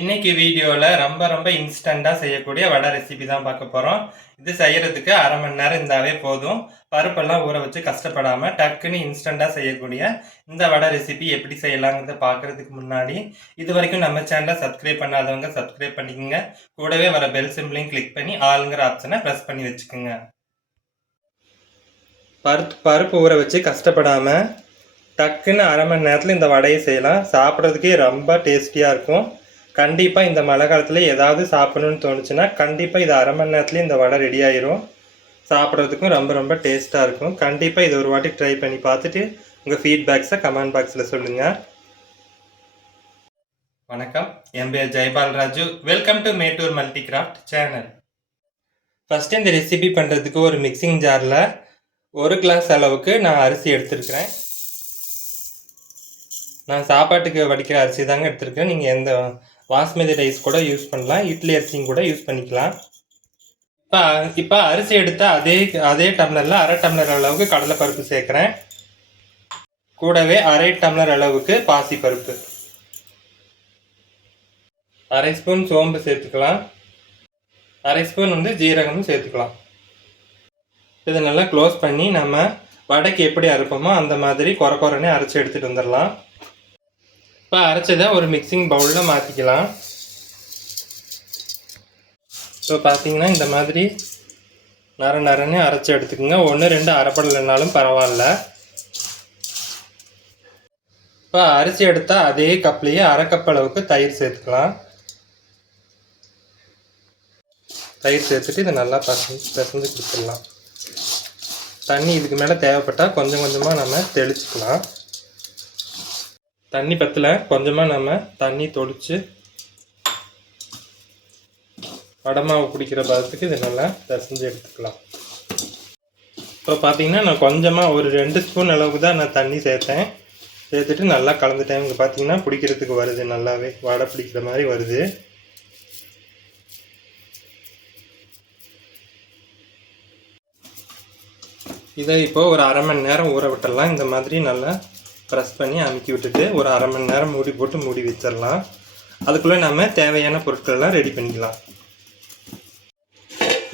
இன்னைக்கு வீடியோவில் ரொம்ப இன்ஸ்டண்ட்டாக செய்யக்கூடிய வடை ரெசிபி தான் பார்க்க போகிறோம். இது செய்யறதுக்கு அரை மணி நேரம் இருந்தாவே போதும். பருப்பெல்லாம் ஊற வச்சு கஷ்டப்படாமல் டக்குன்னு இன்ஸ்டண்ட்டாக செய்யக்கூடிய இந்த வடை ரெசிபி எப்படி செய்யலாங்கிறத பார்க்குறதுக்கு முன்னாடி இது வரைக்கும் நம்ம சேனலை சப்ஸ்கிரைப் பண்ணாதவங்க சப்ஸ்கிரைப் பண்ணிக்கோங்க. கூடவே வர பெல் சிம்பிளையும் கிளிக் பண்ணி ஆளுங்கிற ஆப்ஷனை ப்ரெஸ் பண்ணி வச்சுக்கோங்க. பருப்பு ஊற வச்சு கஷ்டப்படாமல் டக்குன்னு அரை மணி நேரத்தில் இந்த வடையை செய்யலாம். சாப்பிட்றதுக்கே ரொம்ப டேஸ்டியாக இருக்கும். கண்டிப்பாக இந்த மழை காலத்தில் ஏதாவது சாப்பிடணும்னு தோணுச்சுன்னா கண்டிப்பாக இது அரை மணி நேரத்துலேயே இந்த வடை ரெடி ஆயிரும். சாப்பிட்றதுக்கும் ரொம்ப டேஸ்ட்டாக இருக்கும். கண்டிப்பாக இதை ஒரு வாட்டி ட்ரை பண்ணி பார்த்துட்டு உங்கள் ஃபீட்பேக்ஸை கமெண்ட் பாக்ஸில் சொல்லுங்கள். வணக்கம், என் பேர் Jayapalraju. Welcome to Mettur multi craft channel. First இந்த ரெசிபி பண்ணுறதுக்கு ஒரு மிக்சிங் ஜாரில் 1 கிளாஸ் அளவுக்கு நான் அரிசி எடுத்துருக்கிறேன். நான் சாப்பாட்டுக்கு வடிக்கிற அரிசி தாங்க எடுத்துருக்கேன். நீங்கள் எந்த பாஸ்மதி ரைஸ் கூட யூஸ் பண்ணலாம், இட்லி அரிசியும் கூட யூஸ் பண்ணிக்கலாம். இப்போ அரிசி எடுத்த அதே டம்ளரில் அரை டம்ளர் அளவுக்கு கடலைப்பருப்பு சேர்க்குறேன். கூடவே அரை டம்ளர் அளவுக்கு பாசிப்பருப்பு, அரை ஸ்பூன் சோம்பு சேர்த்துக்கலாம், அரை ஸ்பூன் ஜீரகமும் சேர்த்துக்கலாம். இதை நல்லா க்ளோஸ் பண்ணி நம்ம வடைக்கு எப்படி அரைப்போமோ அந்த மாதிரி குறைனே அரைச்சி எடுத்துகிட்டு வந்துடலாம். இப்போ அரைச்சதை ஒரு மிக்சிங் பவுலில் மாற்றிக்கலாம். இப்போ பார்த்தீங்கன்னா இந்த மாதிரி நரன்னு அரைச்சி எடுத்துக்கோங்க. 1-2 அரைப்படலைனாலும் பரவாயில்ல. இப்போ அரிசி எடுத்தால் அதே கப்லேயே அரை கப் அளவுக்கு தயிர் சேர்த்துக்கலாம். தயிர் சேர்த்துட்டு இதை நல்லா பிசைஞ்சு கொடுத்துடலாம். தண்ணி இதுக்கு மேலே தேவைப்பட்டால் கொஞ்சம் கொஞ்சமாக நம்ம தெளிச்சுக்கலாம். தண்ணி பத்தல, கொஞ்சமாக நம்ம தண்ணி தொளிச்சு வடமாவு பிடிக்கிற பதத்துக்கு இதை நல்லா பிசைஞ்சு எடுத்துக்கலாம். இப்போ பார்த்தீங்கன்னா நான் கொஞ்சமாக ஒரு 2 ஸ்பூன் அளவுக்கு தான் நான் தண்ணி சேர்த்துட்டு நல்லா கலந்துட்டேன். இங்கே பார்த்தீங்கன்னா பிடிக்கிறதுக்கு வருது, நல்லாவே வடை பிடிக்கிற மாதிரி வருது. இதை இப்போ ஒரு அரை மணி நேரம் ஊற விட்டுடலாம். இந்த மாதிரி நல்லா ப்ரெஸ் பண்ணி அமுக்கி விட்டுட்டு ஒரு அரை மணி நேரம் மூடி போட்டு மூடி வச்சிடலாம். அதுக்குள்ளே நம்ம தேவையான பொருட்கள்லாம் ரெடி பண்ணிக்கலாம்.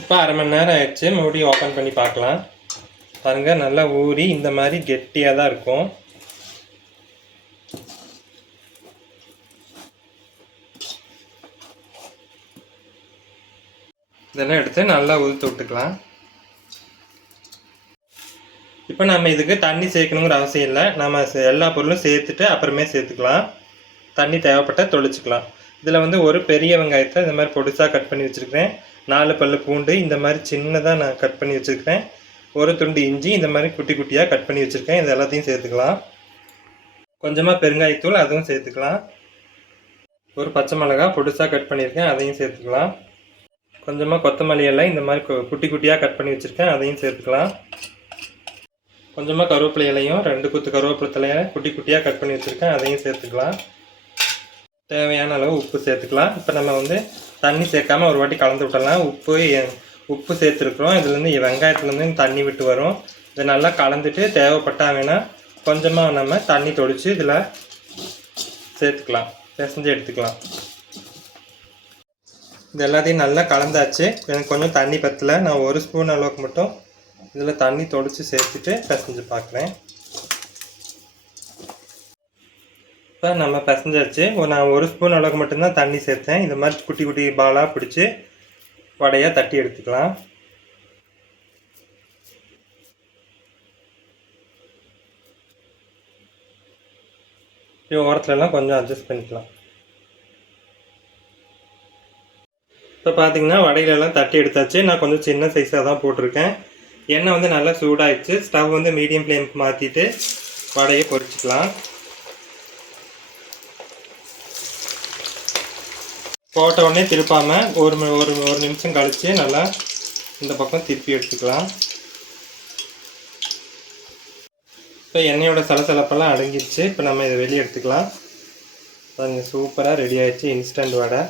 இப்போ அரை மணி நேரம் ஆயிடுச்சு. மூடி ஓப்பன் பண்ணி பார்க்கலாம். பாருங்கள், நல்லா ஊறி இந்த மாதிரி கெட்டியாக தான் இருக்கும். இதெல்லாம் எடுத்து நல்லா உதுத்து விட்டுக்கலாம். இப்போ நம்ம இதுக்கு தண்ணி சேர்க்கணுங்கிற அவசியம் இல்லை. நம்ம எல்லா பொருளும் சேர்த்துட்டு அப்புறமே சேர்த்துக்கலாம். தண்ணி தேவைப்பட்டால் தொளிச்சுக்கலாம். இதில் ஒரு பெரிய வெங்காயத்தை இந்த மாதிரி பொடிசாக கட் பண்ணி வச்சுருக்கிறேன். 4 பல்லு பூண்டு இந்த மாதிரி சின்னதாக நான் கட் பண்ணி வச்சுருக்கிறேன். ஒரு துண்டு இஞ்சி இந்த மாதிரி குட்டி குட்டியாக கட் பண்ணி வச்சுருக்கேன். இது எல்லாத்தையும் சேர்த்துக்கலாம். கொஞ்சமாக பெருங்காயத்தூள், அதுவும் சேர்த்துக்கலாம். ஒரு பச்சை மிளகாய் பொடிசாக கட் பண்ணியிருக்கேன், அதையும் சேர்த்துக்கலாம். கொஞ்சமாக கொத்தமல்லி எல்லாம் இந்த மாதிரி குட்டி குட்டியாக கட் பண்ணி வச்சுருக்கேன், அதையும் சேர்த்துக்கலாம். கொஞ்சமாக கருவேப்பிலை இலையும் 2 குத்து கருவேப்பிலை தலையை குட்டி குட்டியாக கட் பண்ணி வச்சுருக்கேன், அதையும் சேர்த்துக்கலாம். தேவையான அளவு உப்பு சேர்த்துக்கலாம். இப்போ நம்ம தண்ணி சேர்க்காமல் ஒரு வாட்டி கலந்து விட்டலாம். உப்பு சேர்த்துருக்குறோம். இதுலேருந்து வெங்காயத்துலேருந்து தண்ணி விட்டு வரும். இதை நல்லா கலந்துட்டு தேவைப்பட்டால் வேணால் கொஞ்சமாக நம்ம தண்ணி தொளித்து இதில் சேர்த்துக்கலாம், பிசைஞ்சு எடுத்துக்கலாம். இது எல்லாத்தையும் நல்லா கலந்தாச்சு. எனக்கு கொஞ்சம் தண்ணி பற்றலை. நான் 1 ஸ்பூன் அளவுக்கு மட்டும் இதில் தண்ணி தொளிச்சு சேர்த்துட்டு பிசைஞ்சு பார்க்குறேன். இப்போ நம்ம பிசைஞ்சாச்சு. நான் 1 ஸ்பூன் அளவுக்கு மட்டும்தான் தண்ணி சேர்த்தேன். இந்த மாதிரி குட்டி குட்டி பாலாக பிடிச்சி வடையாக தட்டி எடுத்துக்கலாம். ஓரத்துலலாம் கொஞ்சம் அட்ஜஸ்ட் பண்ணிக்கலாம். இப்போ பார்த்தீங்கன்னா வடையிலெல்லாம் தட்டி எடுத்தாச்சு. நான் கொஞ்சம் சின்ன சைஸாக தான் போட்டிருக்கேன். எண்ணெய் நல்லா சூடாகிடுச்சு. ஸ்டவ் மீடியம் ஃப்ளேமுக்கு மாற்றிட்டு வடையை பொரிச்சிக்கலாம். போட்ட உடனே திருப்பாமல் ஒரு நிமிஷம் கழித்து நல்லா இந்த பக்கம் திருப்பி எடுத்துக்கலாம். இப்போ எண்ணெயோட சலசலப்பெல்லாம் அடங்கிடுச்சு. இப்போ நம்ம இதை வெளியே எடுத்துக்கலாம். கொஞ்சம் சூப்பராக ரெடி ஆகிடுச்சு இன்ஸ்டன்ட் வடை.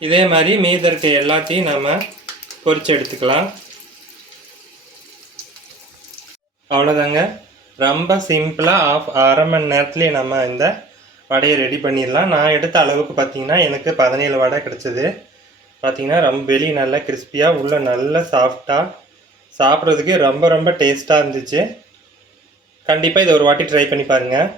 இதே மாதிரி மீதி இருக்க எல்லாத்தையும் நம்ம பொரிச்சு எடுத்துக்கலாம். அவ்வளோதாங்க. ரொம்ப சிம்பிளாக அரை மணி நேரத்துலேயே நம்ம இந்த வடையை ரெடி பண்ணிடலாம். நான் எடுத்த அளவுக்கு பார்த்தீங்கன்னா எனக்கு 17 வடை கிடச்சிது. பார்த்தீங்கன்னா ரொம்ப வெளியே நல்லா கிறிஸ்பியாக, உள்ள நல்லா சாஃப்டாக, சாப்பிட்றதுக்கு ரொம்ப ரொம்ப டேஸ்ட்டாக இருந்துச்சு. கண்டிப்பாக இதை ஒரு வாட்டி ட்ரை பண்ணி பாருங்கள்.